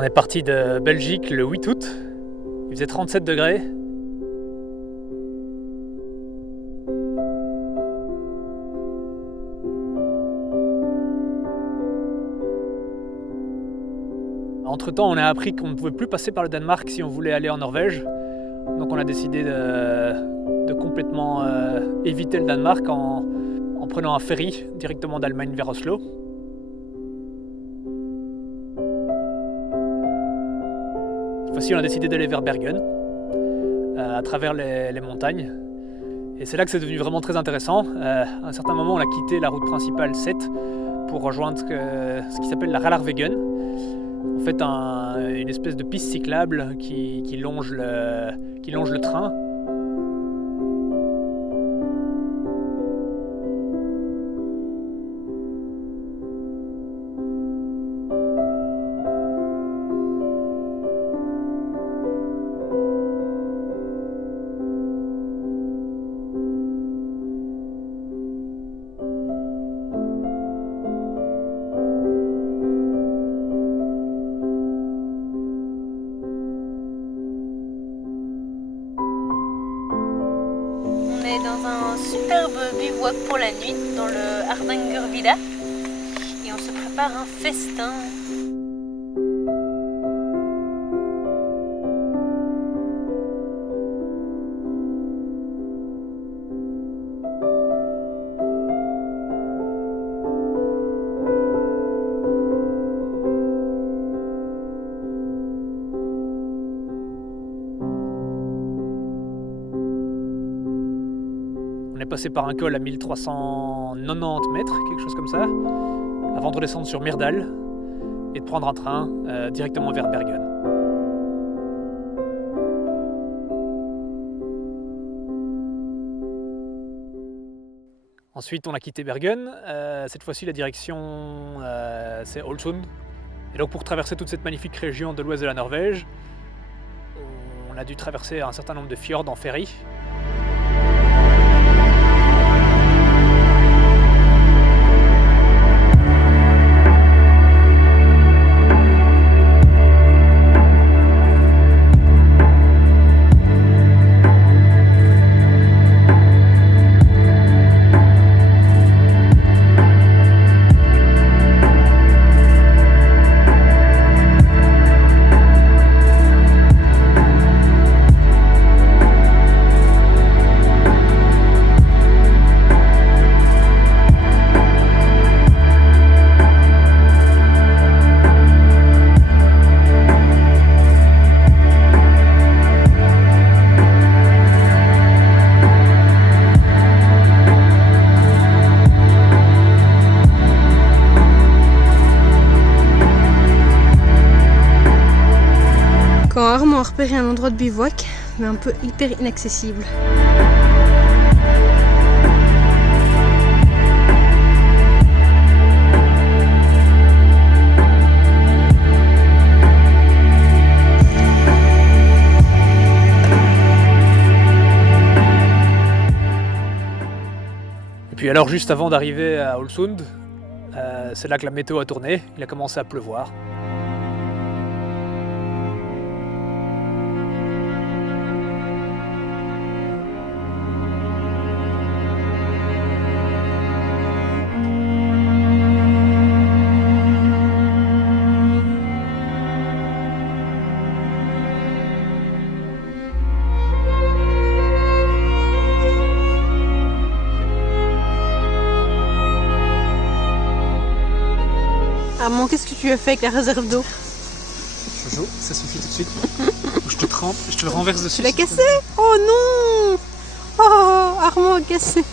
On est parti de Belgique le 8 août, il faisait 37 degrés. Entre-temps, on a appris qu'on ne pouvait plus passer par le Danemark si on voulait aller en Norvège. Donc on a décidé de complètement éviter le Danemark en prenant un ferry directement d'Allemagne vers Oslo. Cette fois-ci, on a décidé d'aller vers Bergen, à travers les montagnes. Et c'est là que c'est devenu vraiment très intéressant. À un certain moment, on a quitté la route principale 7 pour rejoindre ce qui s'appelle la Rallarvegen. En fait, une espèce de piste cyclable qui longe le train. Dans un superbe bivouac pour la nuit dans le Hardangervidda et on se prépare un festin. On est passé par un col à 1390 mètres, quelque chose comme ça, avant de redescendre sur Myrdal et de prendre un train directement vers Bergen. Ensuite, on a quitté Bergen. Cette fois-ci, la direction, c'est Ålesund. Et donc, pour traverser toute cette magnifique région de l'ouest de la Norvège, on a dû traverser un certain nombre de fjords en ferry. Quand Armand a repéré un endroit de bivouac, mais un peu hyper inaccessible. Et puis alors, juste avant d'arriver à Ålesund, c'est là que la météo a tourné, il a commencé à pleuvoir. Armand, qu'est-ce que tu as fait avec la réserve d'eau? Jojo, ça suffit tout de suite. Je te trempe, je te le renverse dessus. Tu l'as cassé? Oh non! Oh, Armand a cassé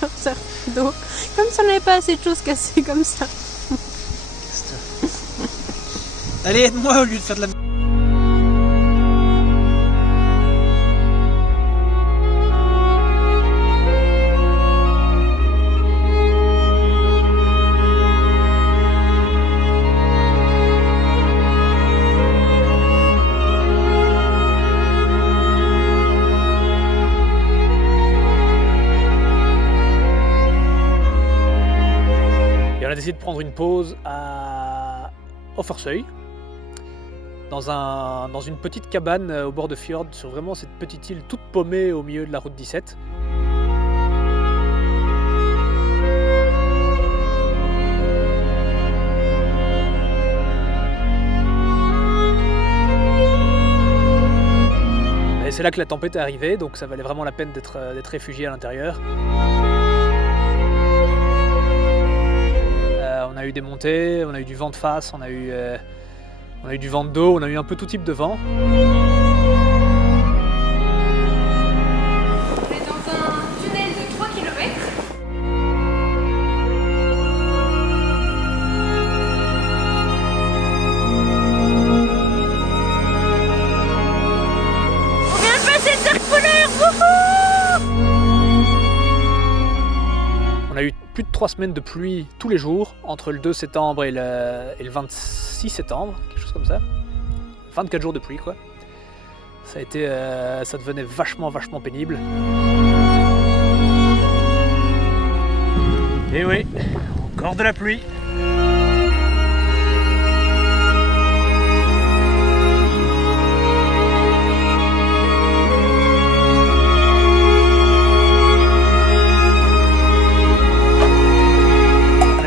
la réserve d'eau. Comme si on n'avait pas assez de choses cassées comme ça. Allez, aide-moi au lieu de faire de la... On a décidé de prendre une pause à Offersøy, dans une petite cabane au bord de fjord, sur vraiment cette petite île toute paumée au milieu de la route 17. Et c'est là que la tempête est arrivée, donc ça valait vraiment la peine d'être réfugié à l'intérieur. On a eu des montées, on a eu du vent de face, on a eu du vent de dos, on a eu un peu tout type de vent. On est dans un tunnel de 3 km. On vient de passer le cercle polaire, wouhou! On a eu plus de 3 semaines de pluie tous les jours, entre le 2 septembre et le 26 septembre, quelque chose comme ça. 24 jours de pluie, quoi. Ça devenait vachement pénible. Et oui, encore de la pluie.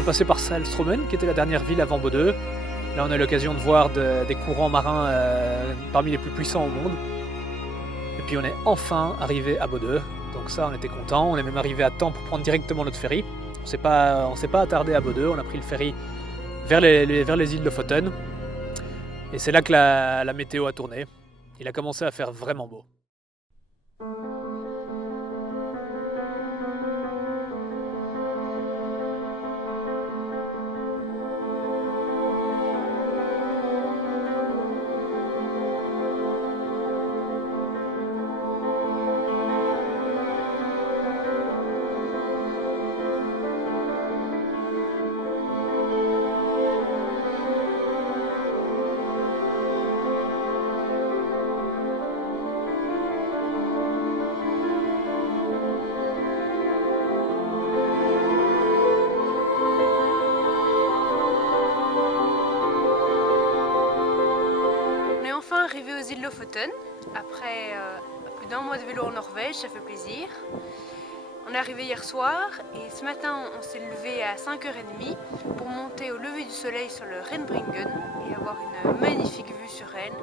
Passé par Salstromen, qui était la dernière ville avant Bodø. Là, on a eu l'occasion de voir des courants marins parmi les plus puissants au monde. Et puis, on est enfin arrivé à Bodø. Donc ça, on était content. On est même arrivé à temps pour prendre directement notre ferry. On s'est pas attardé à Bodø. On a pris le ferry vers les îles Lofoten. Et c'est là que la météo a tourné. Il a commencé à faire vraiment beau. Arrivé aux îles Lofoten, après plus d'un mois de vélo en Norvège, ça fait plaisir. On est arrivé hier soir et ce matin on s'est levé à 5h30 pour monter au lever du soleil sur le Renbringen et avoir une magnifique vue sur Rennes.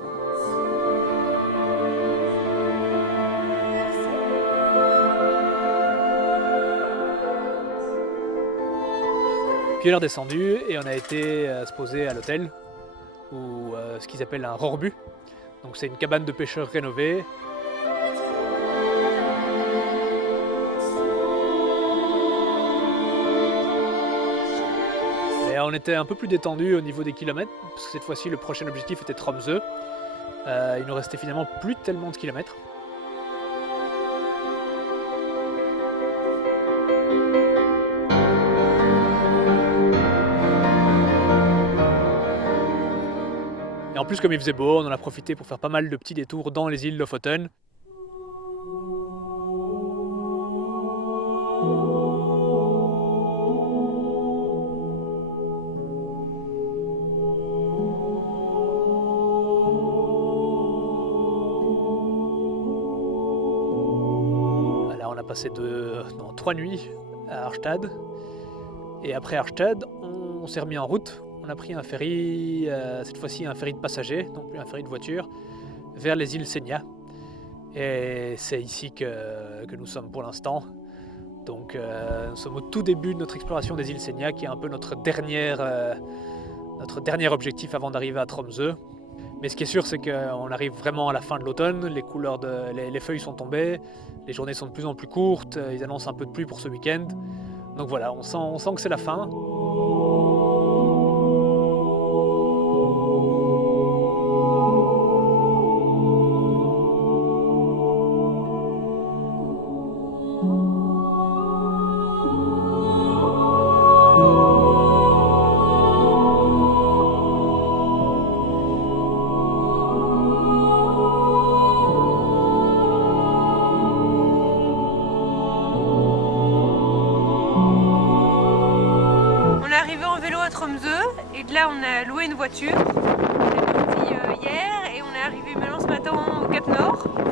Puis on est redescendu et on a été se poser à l'hôtel, ou ce qu'ils appellent un rorbu. Donc c'est une cabane de pêcheurs rénovée. Et on était un peu plus détendu au niveau des kilomètres, parce que cette fois-ci le prochain objectif était Tromsø. Il nous restait finalement plus tellement de kilomètres. Et en plus, comme il faisait beau, on en a profité pour faire pas mal de petits détours dans les îles Lofoten. Voilà, on a passé 3 nuits à Harstad. Et après Harstad, on s'est remis en route. On a pris un ferry, cette fois-ci un ferry de passagers, non plus un ferry de voiture, vers les îles Senja. Et c'est ici que nous sommes pour l'instant. Donc nous sommes au tout début de notre exploration des îles Senja, qui est un peu notre dernier objectif avant d'arriver à Tromsø. Mais ce qui est sûr, c'est qu'on arrive vraiment à la fin de l'automne, les feuilles sont tombées, les journées sont de plus en plus courtes, ils annoncent un peu de pluie pour ce week-end. Donc voilà, on sent que c'est la fin. On est arrivé en vélo à Tromsø et de là on a loué une voiture. On est parti hier Cap Nord.